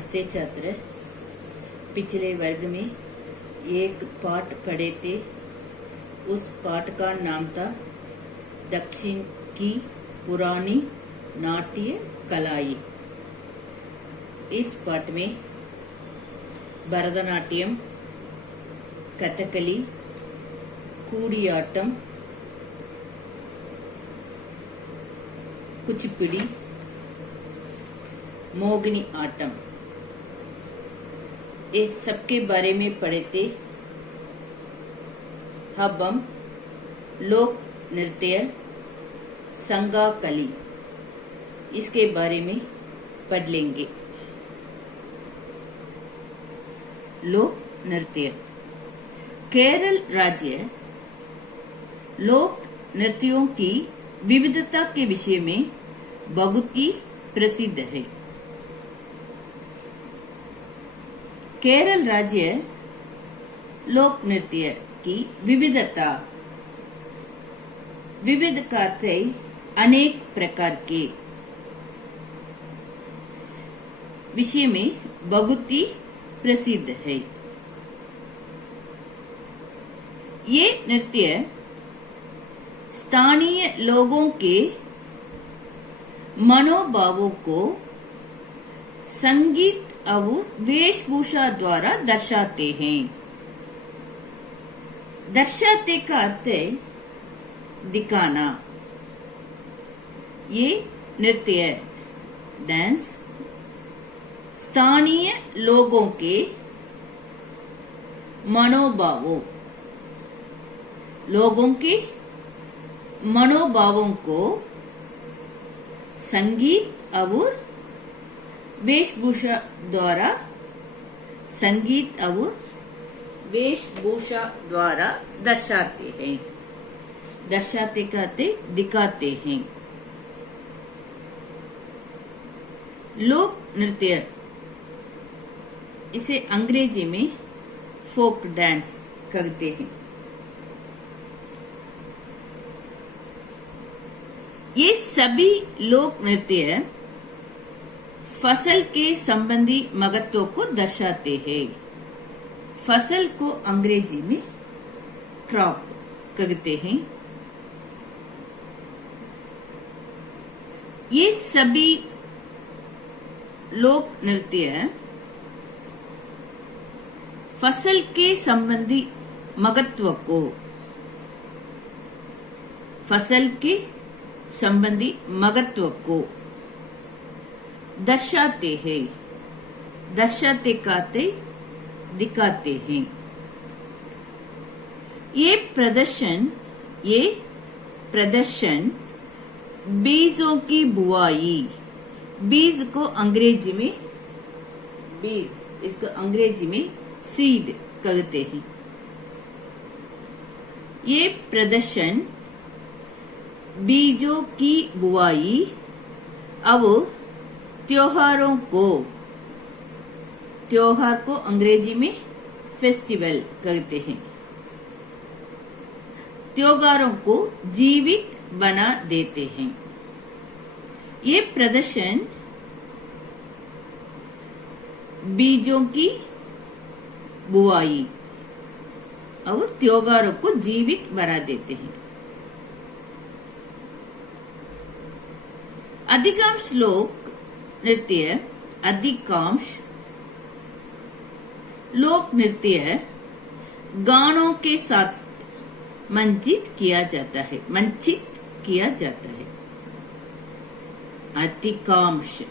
नमस्ते छात्र। पिछले वर्ग में एक पाठ पढ़े थे। उस पाठ का नाम था दक्षिण की पुरानी नाट्य कलाएं। इस पाठ में भरतनाट्यम, कथकली, कूडियाट्टम, कुचिपुड़ी, मोगिनी आटम, इस सबके बारे में पढ़े थे। अब हम लोक नृत्य संगाकली इसके बारे में पढ़ लेंगे। लोक नृत्य केरल राज्य लोक नृत्यों की विविधता के विषय में बहुत ही प्रसिद्ध है। केरल राज्य लोक नृत्य की विविधता विविध करते अनेक प्रकार के विषय में बहुत ही प्रसिद्ध है। ये नृत्य स्थानीय लोगों के मनोभावों को संगीत और वेशभूषा द्वारा दर्शाते हैं। दर्शाते का अर्थ है दिखाना। ये नृत्य डांस स्थानीय लोगों के मनोभावों को संगीत और वेशभूषा द्वारा दर्शाते हैं। दर्शाते कहते दिखाते हैं। लोक नृत्य इसे अंग्रेजी में फोक डांस कहते हैं। ये सभी लोक नृत्य फसल के संबंधी महत्व को दर्शाते हैं। फसल को अंग्रेजी में क्रॉप कहते हैं। ये सभी लोक नृत्य फसल के संबंधी महत्व को दर्शाते हैं। दर्शाते कहते दिखाते हैं। ये प्रदर्शन बीजों की बुआई, बीज को अंग्रेजी में सीड कहते हैं। ये प्रदर्शन बीजों की बुआई और त्योहार को अंग्रेजी में फेस्टिवल कहते हैं। त्योहारों को जीवित बना देते हैं। ये प्रदर्शन बीजों की बुआई और त्योहारों को जीवित बना देते हैं। अधिकांश लोक नृत्य गानों के साथ मंचित किया जाता है। अधिकांश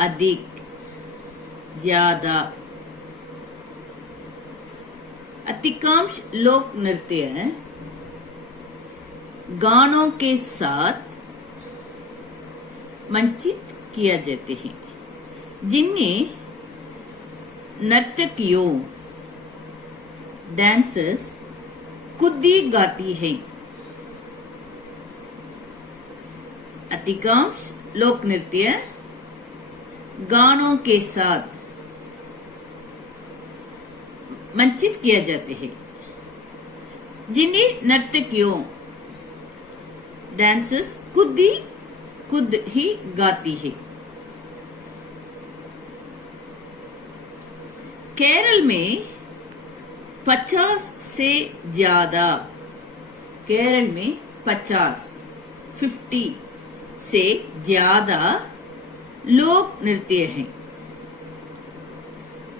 अधिक ज्यादा। अधिकांश लोक नृत्य गानों के साथ मंचित किया जाते हैं, जिनमें नर्तकियों डांसर्स खुद ही गाती हैं। अधिकांश लोक नृत्य गानों के साथ मंचित किया जाते हैं, जिन्हें नर्तकियों डांसर्स खुद ही खुद ही गाती है। केरल में 50 से ज्यादा, केरल में 50 से ज्यादा लोक नृत्य हैं।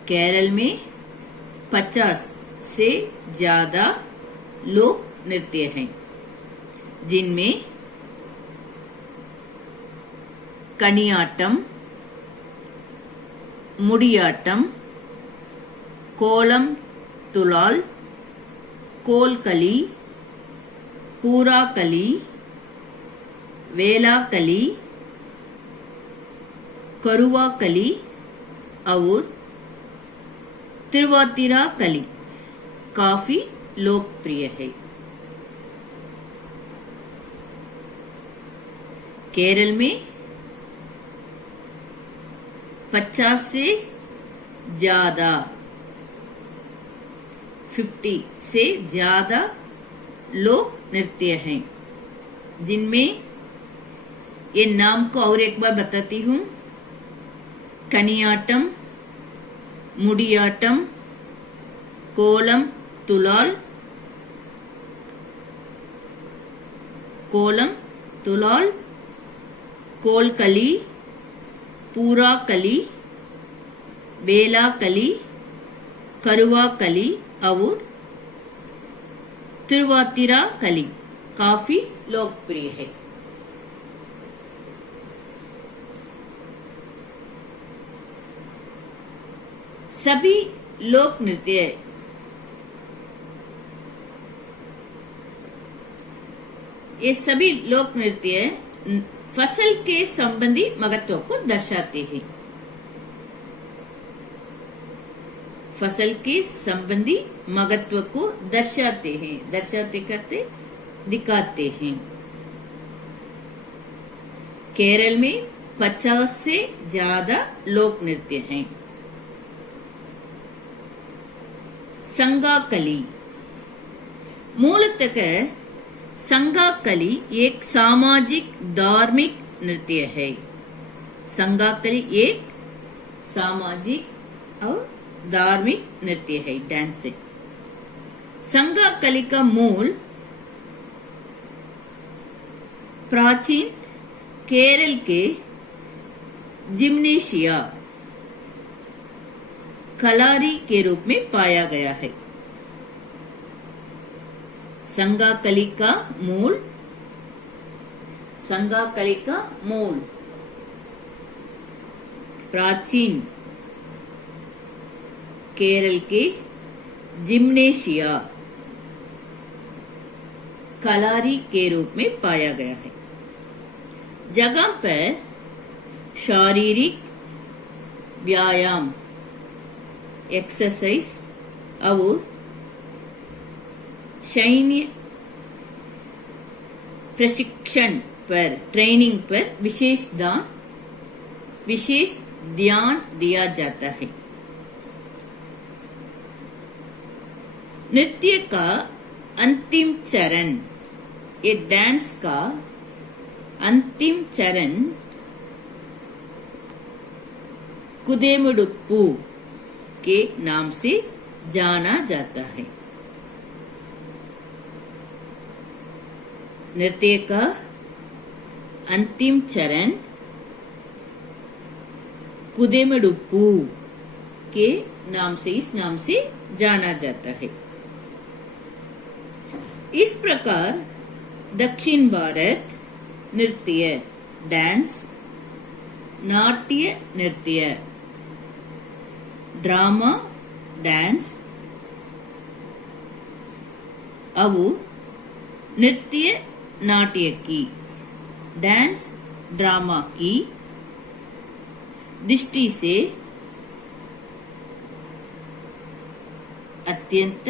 केरल में 50 से ज्यादा लोक नृत्य हैं, जिनमें कनियाट्टम, मुडियाट्टम, कोलम तुलाल, कोलकली, पूराकली, वेलाकली, करुवाकली और तिरुवातिराकली काफी लोकप्रिय है। केरल में 50 से ज्यादा, 50 से ज्यादा लोक नृत्य हैं, जिनमें ये नाम को और एक बार बताती हूँ। कनियाट्टम, मुडियाट्टम, कोलम तुलाल, कोलकली, पूराकली, बेलाकली, करुवाकली और तिरुवातिराकली काफी लोकप्रिय है। सभी लोक नृत्य ये सभी लोक नृत्य फसल के संबंधी महत्व को दर्शाते हैं। फसल के संबंधी महत्व को दर्शाते हैं, दर्शाते करते दिखाते हैं। केरल में 50 से ज्यादा लोक नृत्य हैं। संगाकली, मूलतः संगाकली एक सामाजिक धार्मिक नृत्य है। संगाकली एक सामाजिक और धार्मिक नृत्य है, डांस है। संगाकली का मूल प्राचीन केरल के जिम्नेशिया कलारी के रूप में पाया गया है। संगाकली का मूल प्राचीन केरल के जिम्नेशिया कलारी के रूप में पाया गया है। जगह पर शारीरिक व्यायाम एक्सरसाइज और सैन्य प्रशिक्षण पर ट्रेनिंग पर विशेष ध्यान दिया जाता है। नृत्य का अंतिम चरण, ये डांस का अंतिम चरण कुदेमुडुप्पू के नाम से जाना जाता है। नृत्य का अंतिम चरण कुदेमुडुप्पू के नाम से, इस नाम से जाना जाता है। इस प्रकार दक्षिण भारत नृत्य, डांस, नाट्य नृत्य, ड्रामा डांस और नृत्य नाट्य की, डांस ड्रामा की दृष्टि से अत्यंत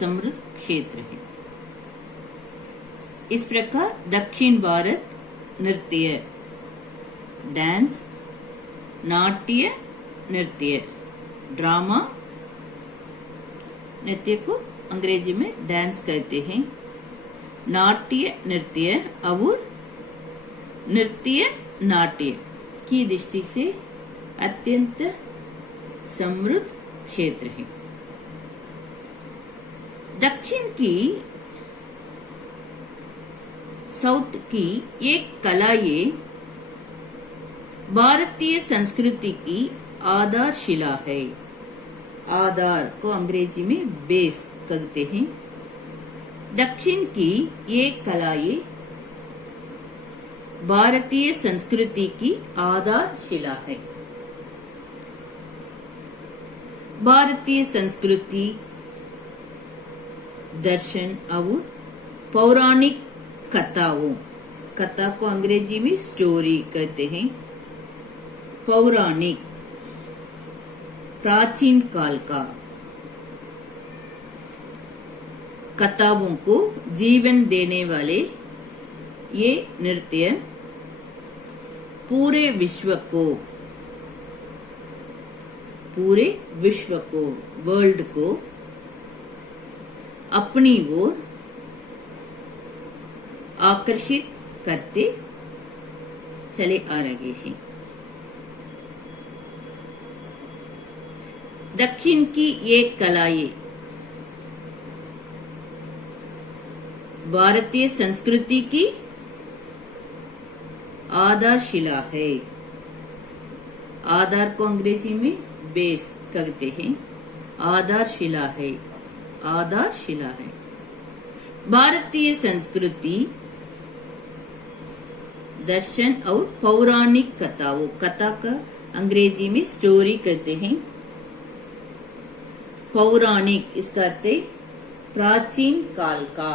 समृद्ध क्षेत्र है। इस प्रकार दक्षिण भारत नृत्य, डांस, नाट्य नृत्य, ड्रामा नृत्य को अंग्रेजी में डांस कहते हैं, नाट्य नृत्य और नृत्य नाट्य की दृष्टि से अत्यंत समृद्ध क्षेत्र है। दक्षिण की साउथ की एक कला ये भारतीय संस्कृति की आधारशिला है। आधार को अंग्रेजी में बेस कहते हैं। दक्षिण की ये कला ये भारतीय संस्कृति की आधारशिला है। भारतीय संस्कृति, दर्शन और पौराणिक कथाओं, कथा को अंग्रेजी में स्टोरी कहते हैं। पौराणिक प्राचीन काल का कथाओं को जीवन देने वाले ये नृत्य पूरे विश्व को वर्ल्ड को अपनी ओर आकर्षित करते चले आ रहे हैं। दक्षिण की ये कलाएं भारतीय संस्कृति की आधारशिला है। आधार को अंग्रेजी में बेस कहते हैं। आधारशिला है, आधारशिला है। भारतीय संस्कृति, दर्शन और पौराणिक कथाओं, कथा का अंग्रेजी में स्टोरी कहते हैं। पौराणिक इसका अर्थ है प्राचीन काल का,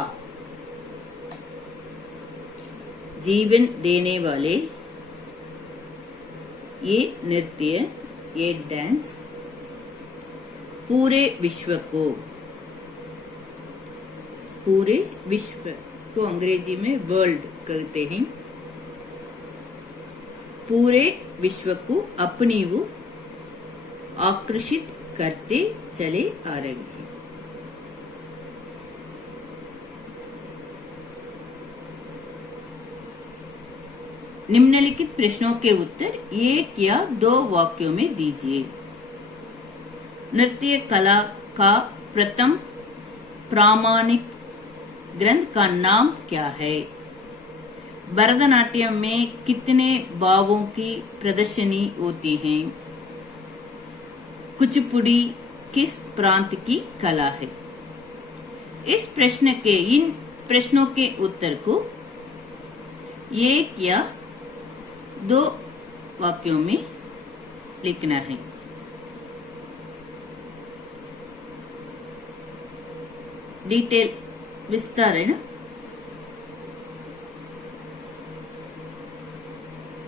जीवन देने वाले ये नृत्य, ये डांस पूरे विश्व को अंग्रेजी में वर्ल्ड कहते हैं। पूरे विश्व को अपनी वो आकर्षित करते चले आ रहे हैं। निम्नलिखित प्रश्नों के उत्तर एक या दो वाक्यों में दीजिए। नृत्य कला का प्रथम प्रामाणिक ग्रंथ का नाम क्या है? भरतनाट्यम में कितने भावों की प्रदर्शनी होती है? कुचिपुड़ी किस प्रांत की कला है? इन प्रश्नों के उत्तर को एक या दो वाक्यों में लिखना है। डिटेल विस्तार है ना।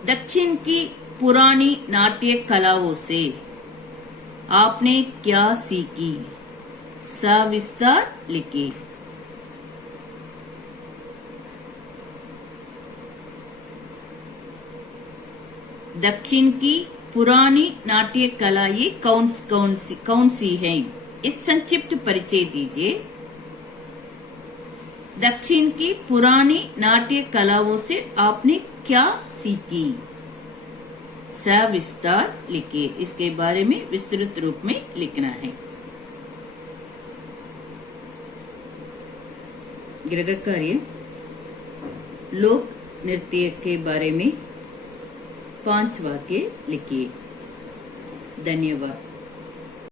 दक्षिण की पुरानी नाट्य कलाओं से आपने क्या सीखी? सविस्तार लिखिए। दक्षिण की पुरानी नाट्य कलाएं कौन सी हैं? इस संक्षिप्त परिचय दीजिए। दक्षिण की पुरानी नाट्य कलाओं से आपने क्या सीखी? सविस्तार लिखिए। इसके बारे में विस्तृत रूप में लिखना है। गृह कार्य, लोक नृत्य के बारे में 5 वाक्य लिखिए। धन्यवाद।